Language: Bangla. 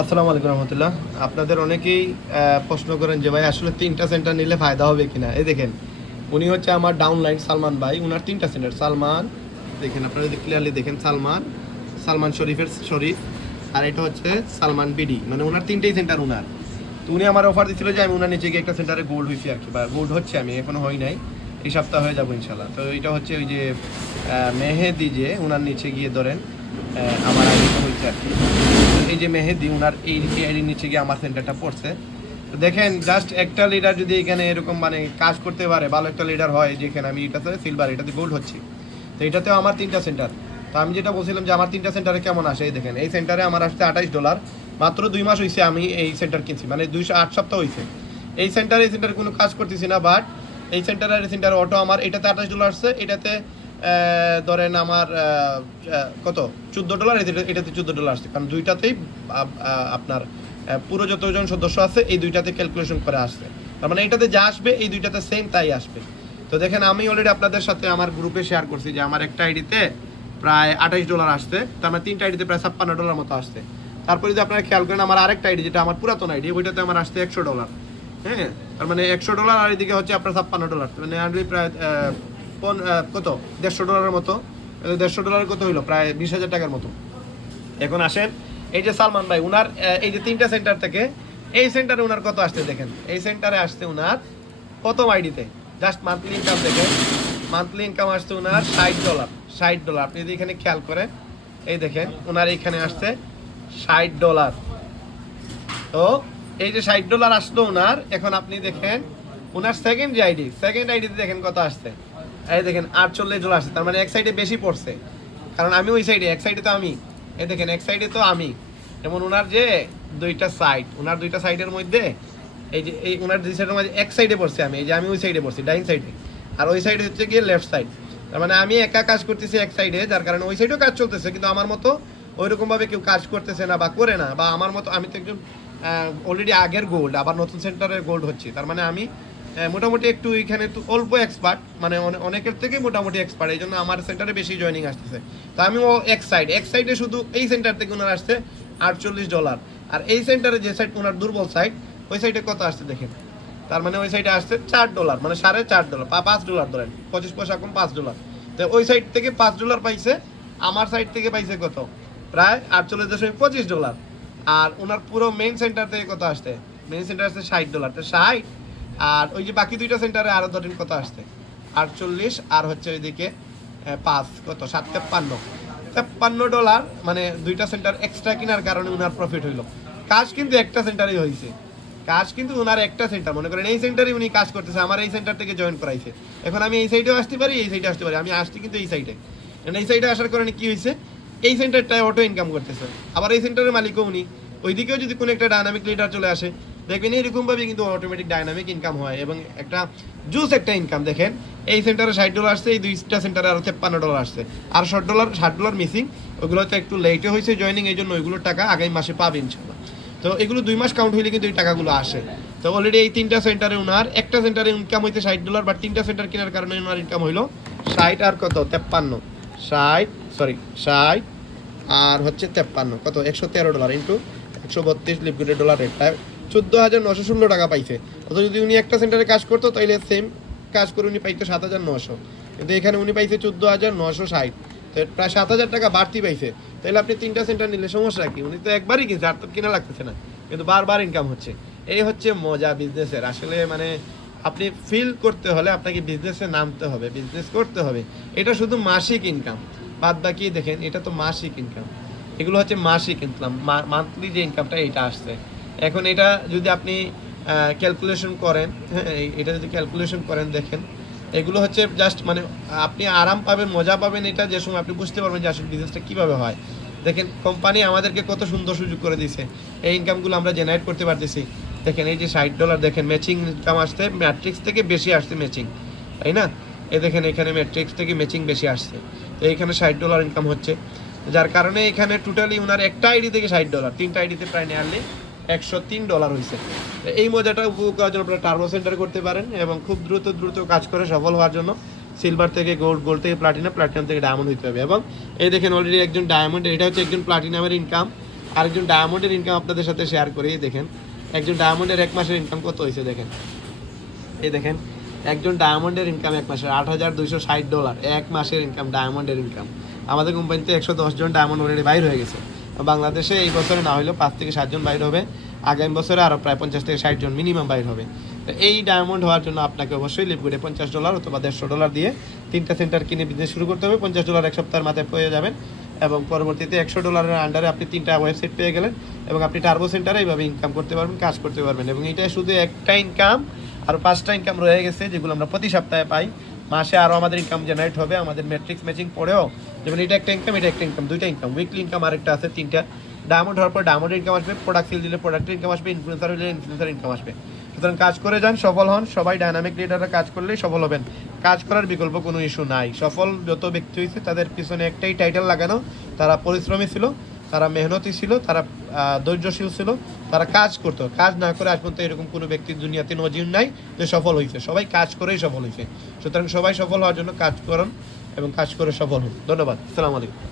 আসসালামু আলাইকুম রহমতুল্লাহ। আপনাদের অনেকেই প্রশ্ন করেন যে ভাই, আসলে তিনটা সেন্টার নিলে ফায়দা হবে কিনা? এই দেখেন, উনি হচ্ছে আমার ডাউনলাইন সালমান ভাই, উনার তিনটা সেন্টার সালমান, দেখেন আপনারা যদি ক্লিয়ারলি দেখেন, সালমান সালমান শরীফের শরীফ, আর এটা হচ্ছে সালমান বিডি মানে ওনার তিনটেই সেন্টার উনার। তো উনি আমার অফার দিচ্ছিল যে আমি উনার নিচে গিয়ে একটা সেন্টারে গোল্ড হয়েছি আর কি, বা গোল্ড হচ্ছে আমি, এখনও হই নাই। এই সপ্তাহ হয়ে যাব ইনশাল্লাহ তো এটা হচ্ছে ওই যে মেহেদি যে উনার নিচে গিয়ে ধরেন আমার আগে হয়েছে আর কি। এই যে মেহেদি, উনার এই এর নিচে গিয়ে আমার সেন্টারটা পড়ছে। তো দেখেন জাস্ট একটা লিডার যদি এখানে এরকম মানে কাজ করতে পারে, ভালো একটা লিডার হয়, যেখানে আমি এটাতে সিলভার এটাতে গোল্ড হচ্ছে। তো এটাতেও আমার তিনটা সেন্টার তো আমি যেটা বলছিলাম যে আমার তিনটা সেন্টারে কেমন আসে, এই দেখেন, এই সেন্টারে আমার আসছে আঠাইশ ডলার মাত্র দুই মাস হয়েছে আমি এই সেন্টার কিনছি মানে দুইশো আট সপ্তাহ হয়েছে এই সেন্টারে এই সেন্টারে কোনো কাজ করতেছি না বাট এই সেন্টারে এই সেন্টার অটো আমার, এটাতে আঠাশ ডলার আসছে, এটাতে ধরেন আমার কত? চোদ্দ ডলার এটাতে- চোদ্দ ডলার আসছে। কারণ দুইটাতেই আপনার পুরো যতজন সদস্য আছে, এই দুইটাতে ক্যালকুলেশন করে আসছে। তার মানে এটাতে যা আসবে, এই দুইটাতে সেম তাই আসবে। তো দেখেন, আমি অলরেডি আপনাদের সাথে আমার গ্রুপে শেয়ার করছি যে আমার একটা আইডিতে প্রায় আঠাইশ ডলার আসছে। তার মানে তিনটা আইডিতে প্রায় ছাপ্পান্ন ডলার মতো আসছে। তারপরে যদি আপনারা খেয়াল করেন, আমার আরেকটা আইডি যেটা আমার পুরাতন আইডি ওইটাতে আমার আসছে একশো ডলার। হ্যাঁ? তার মানে একশো ডলার আর এদিকে হচ্ছে আপনার ছাপ্পান্ন ডলার। মানে প্রায় কত? দেড়শো ডলারের মতো। দেড়শো ডলারের কত হইল? প্রায় বিশ হাজার টাকার মতো। এখন আসেন, এই যে সালমান ভাই, উনার এই যে তিনটা সেন্টার থেকে, এই সেন্টারে উনার কত আসছে দেখেন। এই সেন্টারে আসতে উনার প্রথম আইডিতে জাস্ট মান্থলি ইনকাম দেখেন। মান্থলি ইনকাম আসছে উনার ষাট ডলার ষাট ডলার। আপনি যদি এখানে খেয়াল করেন, এই দেখেন, উনার এইখানে আসছে ষাট ডলার। তো, এই যে ষাট ডলার আসলো উনার, এখন আপনি দেখেন, উনার সেকেন্ড যে আইডি সেকেন্ড আইডিতে দেখেন কত আসছে। এই দেখেন, আটচল্লিশ ডলার আসছে। তার মানে এক সাইডে বেশি পড়ছে। কারণ আমি ওই সাইডে এক সাইডে তো আমি। এই দেখেন, এক সাইডে তো আমি। যেমন ওনার যে দুইটা সাইড ওনার দুইটা সাইডের মধ্যে এই যে, এই ওনার দুই সাইডের মধ্যে এক সাইডে পড়ছে আমি। এই যে আমি ওই সাইডে পড়ছি, ডাইন সাইডে আর ওই সাইডে হচ্ছে গিয়ে লেফট সাইড তার মানে আমি একা কাজ করতেছি এক সাইডে যার কারণে ওই সাইডেও কাজ চলতেছে, কিন্তু আমার মতো ওইরকম ভাবে কেউ কাজ করতেছে না বা করে না। বা আমার মতো, আমি তো একজন অলরেডি আগের গোল্ড আবার নতুন সেন্টারের গোল্ড হচ্ছে। তার মানে আমি মোটামুটি একটু এখানে একটু অল্প এক্সপার্ট মানে অনেকের থেকে মোটামুটি এক্সপার্ট এই জন্য আমার সেন্টারে বেশি জয়েনিং আসতেছে। তো আমি ও এক সাইড এক সাইডে শুধু এই সেন্টার থেকে ওনার আসছে আটচল্লিশ ডলার আর এই সেন্টারে যে সাইড ওনার দুর্বল সাইড ওই সাইডে কত আসছে দেখেন? তার মানে ওই সাইডে আসছে চার ডলার মানে সাড়ে চার ডলার পাঁচ ডলার ধরেন, পঁচিশ পয়সা কম পাঁচ ডলার তো ওই সাইড থেকে পাঁচ ডলার পাইছে, আমার সাইড থেকে পাইছে কত? প্রায় আটচল্লিশ দশমিক পঁচিশ ডলার আর ওনার পুরো মেইন সেন্টার থেকে কত আসছে? মেইন সেন্টার আসছে ষাট ডলার তো ষাট আর ওই যে বাকি দুইটা সেন্টারে আরও ধরেন কত আসছে? আটচল্লিশ, আর হচ্ছে ওইদিকে পাঁচ, কত? সাত, তেপ্পান্ন। তেপ্পান্ন ডলার মানে দুইটা সেন্টার এক্সট্রা কেনার কারণে ওনার প্রফিট হইল। কাজ কিন্তু একটা সেন্টারেই হয়েছে কাজ কিন্তু ওনার একটা সেন্টার মনে করেন এই সেন্টারে উনি কাজ করতেছে, আমার এই সেন্টার থেকে জয়েন করাইছে। এখন আমি এই সাইডেও আসতে পারি, এই সাইডে আসতে পারি। আমি আসছি কিন্তু এই সাইডে কারণ এই সাইডে আসার কারণে কি হয়েছে এই সেন্টারটায় অটো ইনকাম করতেছে। আবার এই সেন্টারের মালিকও উনি। ওইদিকেও যদি কোনো একটা ডায়নামিক লিডার চলে আসে দেখবেন এরকমভাবে কিন্তু অটোমেটিক ডায়নামিক ইনকাম হয় এবং একটা জুস একটা ইনকাম দেখেন। এই সেন্টারে ষাট ডলার আসছে, এই দুইটা সেন্টারে আরও তেপ্পান্ন ডলার আসছে। আর ষাট ডলার ষাট ডলার মিসিং ওগুলোতে একটু লেটে হয়েছে জয়েনিং এই জন্য ওইগুলোর টাকা আগামী মাসে পাবে ইনশাল্লাহ। তো এগুলো দুই মাস কাউন্ট হইলে কিন্তু এই টাকাগুলো আসে। তো অলরেডি এই তিনটা সেন্টারে ওনার একটা সেন্টারে ইনকাম হইতে ষাট ডলার বা তিনটা সেন্টার কেনার কারণে ওনার ইনকাম হইল ষাট আর কত? তেপ্পান্ন। ষাট সরি ষাট আর হচ্ছে তেপ্পান্ন। কত? একশো তেরো ডলার ইন্টু একশো বত্রিশ লিকুইডের ডলার রেটটা চোদ্দ হাজার নশো ষোলো টাকা পাইছে। অথচ যদি উনি একটা সেন্টারে কাজ করতো তাহলে সেম কাজ করে উনি পাইতো সাত হাজার নশো। কিন্তু এখানে উনি পাইছে চোদ্দ হাজার নশো ষাট। প্রায় সাত হাজার টাকা বাড়তি পাইছে। তাহলে আপনি তিনটা সেন্টার নিলে সমস্যা কি? উনি তো একবারই কিনছে আর তো কিনা লাগতেছে না। কিন্তু বারবার ইনকাম হচ্ছে। এই হচ্ছে মজা বিজনেসের আসলে মানে আপনি ফিল করতে হলে আপনাকে বিজনেসে নামতে হবে বিজনেস করতে হবে। এটা শুধু মাসিক ইনকাম বাদ বাকি দেখেন, এটা তো মাসিক ইনকাম এগুলো হচ্ছে মাসিক ইনকাম মান্থলি যে ইনকামটা এটা আসছে। এখন এটা যদি আপনি ক্যালকুলেশন করেন হ্যাঁ এটা যদি ক্যালকুলেশন করেন দেখেন, এগুলো হচ্ছে জাস্ট মানে আপনি আরাম পাবেন, মজা পাবেন এটা যে সময় আপনি বুঝতে পারবেন যে আসলে বিজনেসটা কীভাবে হয়। দেখেন কোম্পানি আমাদেরকে কত সুন্দর সুযোগ করে দিয়েছে। এই ইনকামগুলো আমরা জেনারেট করতে পারতেছি। দেখেন এই যে ষাট ডলার দেখেন ম্যাচিং ইনকাম আসছে ম্যাট্রিক্স থেকে বেশি আসছে ম্যাচিং তাই না? এ দেখেন এখানে ম্যাট্রিক্স থেকে ম্যাচিং বেশি আসছে। তো এইখানে ষাট ডলার ইনকাম হচ্ছে। যার কারণে এখানে টোটালি ওনার একটা আইডি থেকে ষাট ডলার তিনটা আইডিতে প্রায় নিয়ারলি একশো তিন ডলার হয়েছে এই মজাটা উপভোগ করার জন্য আপনারা টার্বো সেন্টার করতে পারেন এবং খুব দ্রুত দ্রুত কাজ করে সফল হওয়ার জন্য সিলভার থেকে গোল্ড গোল্ড থেকে প্লাটিনাম প্লাটিনাম থেকে ডায়মন্ড হইতে হবে। এবং এই দেখেন অলরেডি একজন ডায়মন্ড এটা হচ্ছে একজন প্লাটিনামের ইনকাম আরেকজন ডায়মন্ডের ইনকাম আপনাদের সাথে শেয়ার করি দেখেন। একজন ডায়মন্ডের এক মাসের ইনকাম কত হয়েছে দেখেন? এই দেখেন, একজন ডায়মন্ডের ইনকাম এক মাসের আট হাজার দুইশো ষাট ডলার। এক মাসের ইনকাম ডায়মন্ডের ইনকাম আমাদের কোম্পানিতে একশো দশ জন ডায়মন্ড অলরেডি বাইর হয়ে গেছে। বাংলাদেশে এই বছরে না হলেও পাঁচ থেকে সাতজন বাইর হবে। আগামী বছরে আরও প্রায় পঞ্চাশ থেকে ষাট জন মিনিমাম বাইর হবে। তো এই ডায়মন্ড হওয়ার জন্য আপনাকে অবশ্যই লিপগুডে পঞ্চাশ ডলার অথবা দেড়শো ডলার দিয়ে তিনটা সেন্টার কিনে বিজনেস শুরু করতে হবে। পঞ্চাশ ডলার এক সপ্তাহের মাথায় পেয়ে যাবেন এবং পরবর্তীতে একশো ডলারের আন্ডারে আপনি তিনটা ওয়েবসাইট পেয়ে গেলেন এবং আপনি টার্বো সেন্টারে এইভাবে ইনকাম করতে পারবেন, কাজ করতে পারবেন এবং এটা শুধু একটা ইনকাম আর পাঁচটা ইনকাম রয়ে গেছে যেগুলো আমরা প্রতি সপ্তাহে পাই। মাসে আরও আমাদের ইনকাম জেনারেট হবে, আমাদের ম্যাট্রিক্স ম্যাচিং পড়েও যেমন এটা একটা ইনকাম এটা একটা ইনকাম দুইটা ইনকাম উইকলি ইনকাম আরেকটা আছে, তিনটা। ডায়মন্ড হওয়ার পর ডায়মন্ড ইনকাম আসবে প্রোডাক্ট সেল দিলে প্রোডাক্টের ইনকাম আসবে ইনফ্লুয়েন্সার হলে ইনফ্লুয়েন্সার ইনকাম আসবে। সুতরাং কাজ করে যান, সফল হন, সবাই ডায়নামিক লিডাররা কাজ করলেই সফল হবেন। কাজ করার বিকল্প কোনো ইস্যু নাই। সফল যত ব্যক্তি হয়েছে, তাদের পিছনে একটাই টাইটেল লাগানো, তারা পরিশ্রমী ছিল তারা মেহনতি ছিল, তারা ধৈর্যশীল ছিল, তারা কাজ করতো। কাজ না করে আজ পর্যন্ত এরকম কোনো ব্যক্তি দুনিয়াতে নজির নাই যে সফল হয়েছে সবাই কাজ করেই সফল হয়েছে সুতরাং সবাই সফল হওয়ার জন্য কাজ করুন এবং কাজ করে সফল হন। ধন্যবাদ। আসসালামু আলাইকুম।